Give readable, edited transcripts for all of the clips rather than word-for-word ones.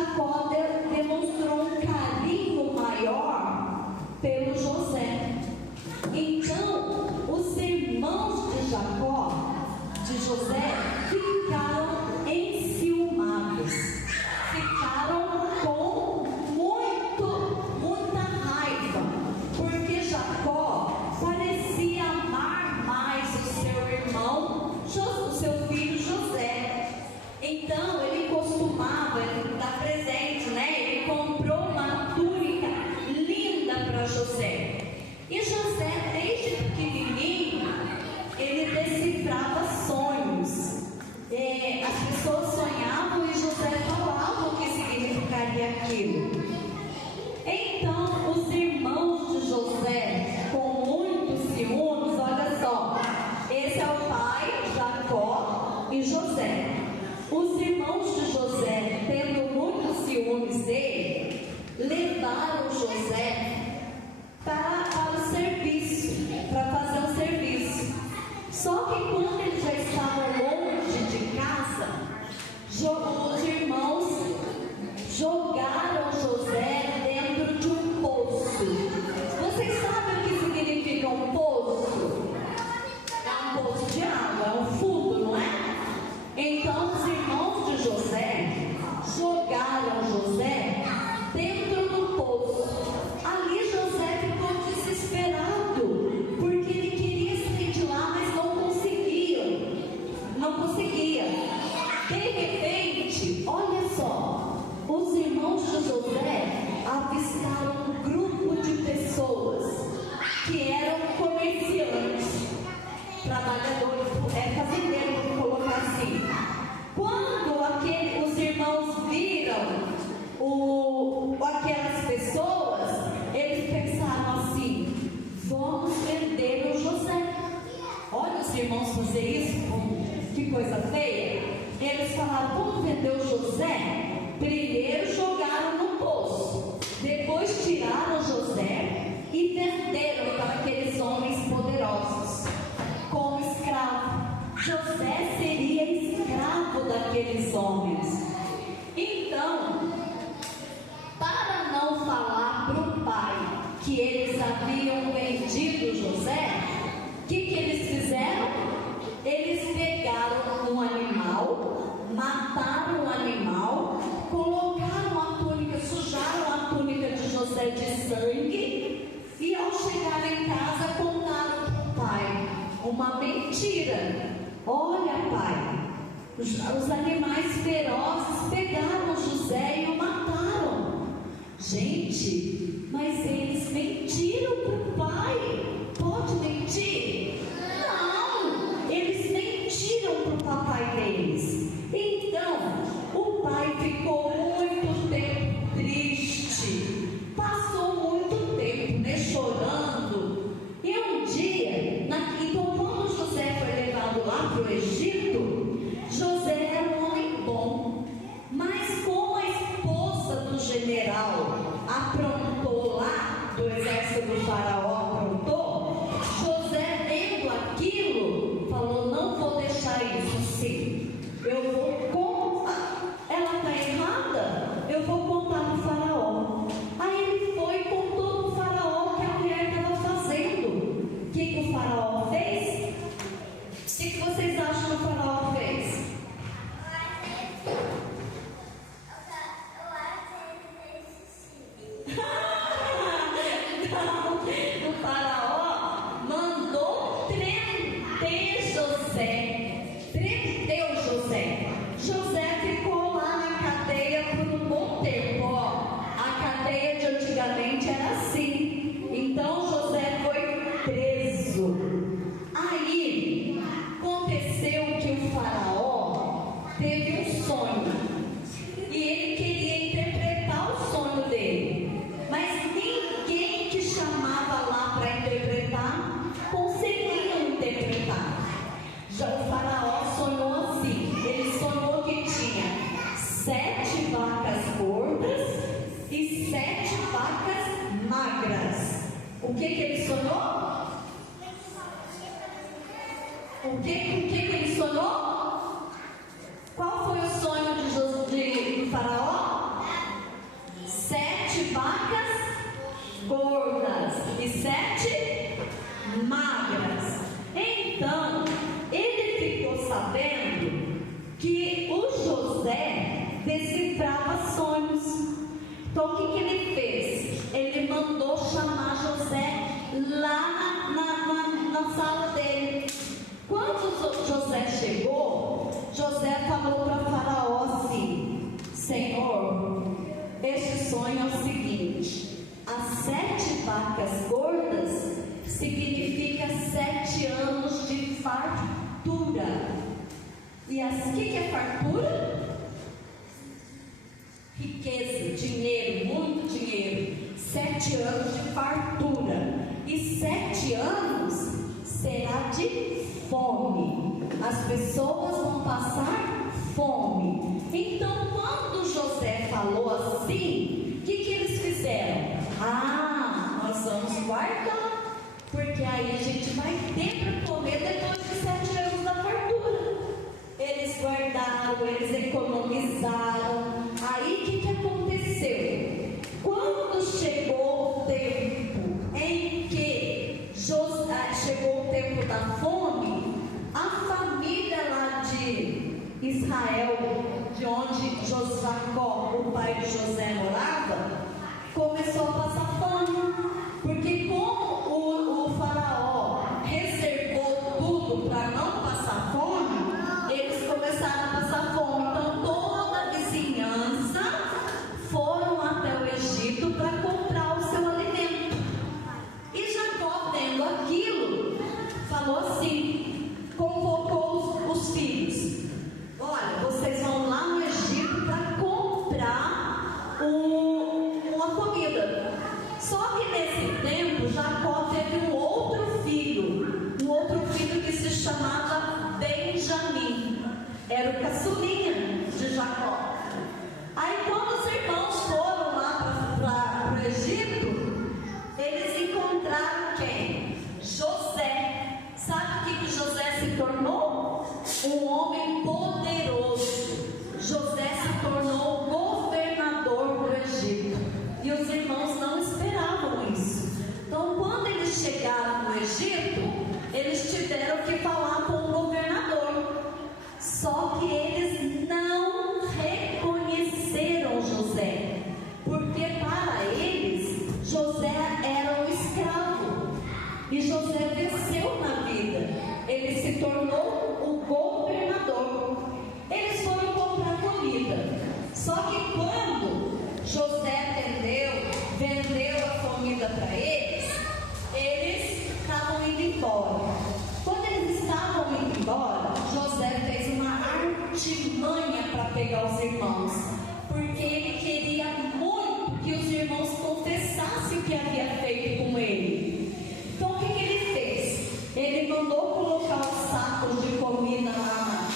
Jacó demonstrou um carinho maior pelo José. Então, os irmãos de José, ficaram enciumados, ficaram com muita raiva, porque Jacó parecia amar mais o seu irmão, o seu filho José. Então ele costumava dar presente, né? Ele comprou uma túnica linda para José. E José, desde pequenininho, ele decifrava sonhos. As pessoas sonhavam e José falava o que significaria aquilo. Então os irmãos de José, com muitos ciúmes, olha só, esse é o pai, Jacó e José. Os irmãos de José, tendo muitos ciúmes dele, levaram José para o serviço, para fazer um serviço. Só que quando eles já estavam longe de casa, os irmãos jogaram José dentro de um poço. Vocês sabem o que significa um poço? É um poço de água, é um fundo, não é? Então os irmãos de José jogaram José dentro do poço. Ali José ficou desesperado, porque ele queria sair de lá, mas não conseguia. De repente, olha só, os irmãos de José avistaram um grupo de pessoas que eram comerciantes, trabalhadores, fazendeiros, vou colocar assim. Quando os irmãos viram aquelas pessoas, eles pensaram assim: vamos vender o José. Olha os irmãos fazer isso, que coisa feia. Eles falaram: vamos vender o José. Primeiro jogaram no poço, depois tiraram José e venderam para aqueles homens poderosos como escravo. José seria escravo daqueles homens. Então, para não falar para o pai que eles haviam vendido José, o que eles fizeram? Eles pegaram um animal, mataram o animal, colocaram a túnica, sujaram a túnica de José de sangue, e ao chegar em casa contaram para o pai uma mentira. Olha, pai, os animais ferozes pegaram José e o mataram. Gente, mas eles mentiram para o pai. Pode mentir? Não, eles mentiram para o papai deles. Então o pai ficou muito tempo triste, passou muito tempo, né, chorando. E um dia, então quando José foi levado lá para o Egito, José era um homem bom, mas como a esposa do general aprontou lá, do exército do faraó aprontou, José, vendo aquilo, falou: não vou deixar isso assim, eu vou contar. Ela está errada, eu vou contar para o faraó. Aí ele foi e contou para o faraó o que a mulher estava fazendo. O que o faraó fez? O que vocês acham que o faraó fez? Não, sala dele. Quando José chegou, José falou para Faraó assim: Senhor, este sonho é o seguinte: as 7 vacas gordas significa 7 anos de fartura. E o que é fartura? Riqueza, dinheiro, muito dinheiro. 7 anos de fartura. E 7 anos será de fome. As pessoas vão passar fome. Então, quando José falou assim, o que eles fizeram? Nós vamos guardar, porque aí a gente vai ter para comer depois de 7 anos da fartura. Eles guardaram, eles economizaram. Aí o que aconteceu? Quando chegou o tempo em que chegou o tempo da fome, a família lá de Israel, de onde Jacó, o pai de José, morava, começou a passar fome, porque como o faraó reservou tudo para não passar fome, eles começaram a passar fome. Então toda a vizinhança foram até o Egito para comprar o seu alimento. E Jacó, vendo aquilo, falou assim, convocou os filhos: olha, vocês vão lá no Egito para comprar uma comida. Só que nesse tempo Jacó teve um outro filho que se chamava Benjamim. Era o caçulinha de Jacó. Aí quando os irmãos foram lá para o Egito, eles encontraram quem? José. Sabe o que José se tornou? Um homem poderoso. José se tornou governador do Egito. E os irmãos não esperavam isso. Então quando eles chegaram no Egito, eles tiveram que falar com o governador. Só que eles não reconheceram José, porque para eles José era um escravo. E José venceu na vida. Ele se tornou o governador. Eles foram comprar comida. Só que quando José vendeu a comida para eles, eles estavam indo embora. Quando eles estavam indo embora, José fez uma artimanha para pegar os irmãos, porque ele queria muito que os irmãos confessassem o que havia feito com ele. Então o que ele fez? Ele mandou colocar os sacos de comida lá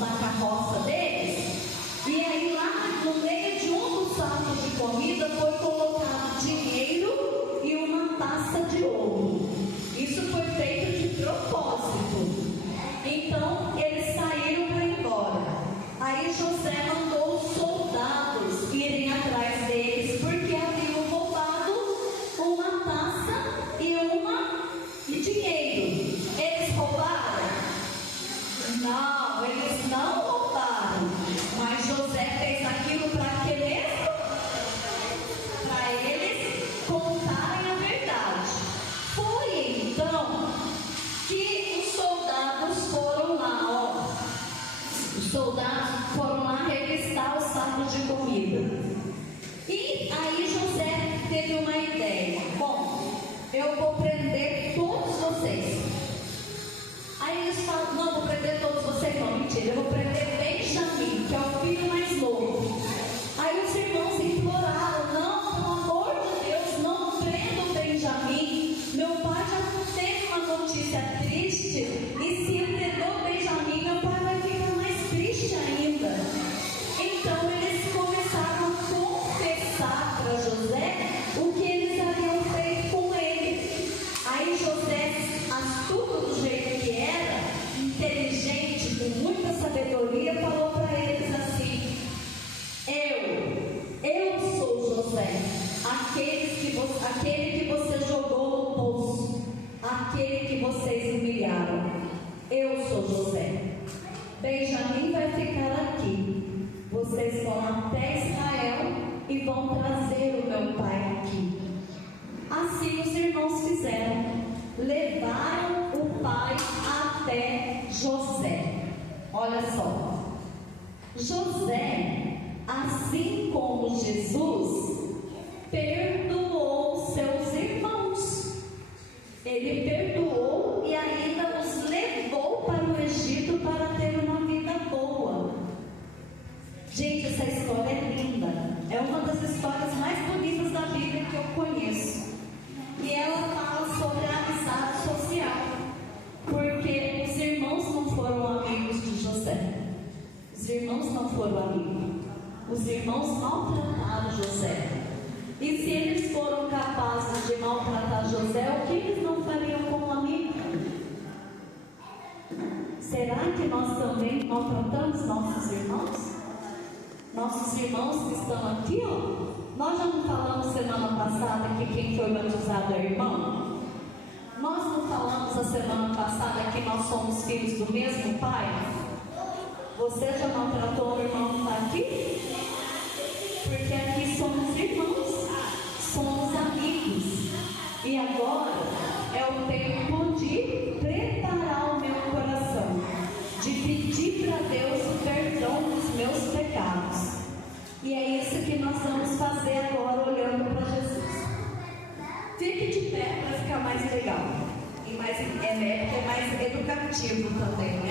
na carroça deles, e aí lá no meio de um dos sacos de comida foi colocado dinheiro e uma taça de ouro. Isso foi feito de propósito. Então eles saíram para ir embora. Aí José mandou os soldados irem atrás deles, porque haviam roubado uma taça e dinheiro. Eles roubaram? Não, eles não roubaram. Mas José fez aquilo para quê mesmo? Para eles contarem a verdade. Foi então que os soldados foram lá, os soldados foram lá revistar os sacos de comida. E aí José teve uma ideia: bom, eu vou prender todos vocês. Aí eles falam: não, vou prender todos vocês. Não, mentira, eu vou prender Benjamim, que é o filho mais novo. Aí os irmãos imploraram: não, pelo amor de Deus, não prenda Benjamim. Meu pai já teve uma notícia triste, e se prendeu Benjamim, meu pai vai ficar mais triste ainda. Então eles começaram a confessar para José o que eles haviam feito com ele. Aí José, astuto do jeito que era, inteligente, com muita sabedoria, falou para eles assim: eu sou José, aquele que você jogou no poço, aquele que vocês humilharam. Eu sou José. Benjamim vai ficar aqui. Vocês vão até Israel e vão trazer o meu pai aqui. Assim os irmãos fizeram. Levaram o Olha só, José, assim como Jesus, perdoou seus irmãos. Ele perdoou e ainda os levou para o Egito para ter uma vida boa. Gente, essa história é linda. É uma das histórias mais bonitas da Bíblia que eu conheço. E ela fala sobre a amizade social. Porque os irmãos não foram amigos de José. Os irmãos não foram amigos. Os irmãos maltrataram José. E se eles foram capazes de maltratar José, o que eles não fariam com um amigo? Será que nós também maltratamos nossos irmãos? Nossos irmãos que estão aqui, ó. Nós já não falamos semana passada que quem foi batizado é irmão? Nós não falamos a semana passada que nós somos filhos do mesmo pai? Você já maltratou o irmão que está aqui? Porque aqui somos irmãos, somos amigos. E agora é o tempo de preparar o meu coração, de pedir para Deus o perdão dos meus pecados. E é isso que nós vamos fazer agora, olhando para Jesus. Fique de pé para ficar mais legal. E mais, é mais educativo também, né?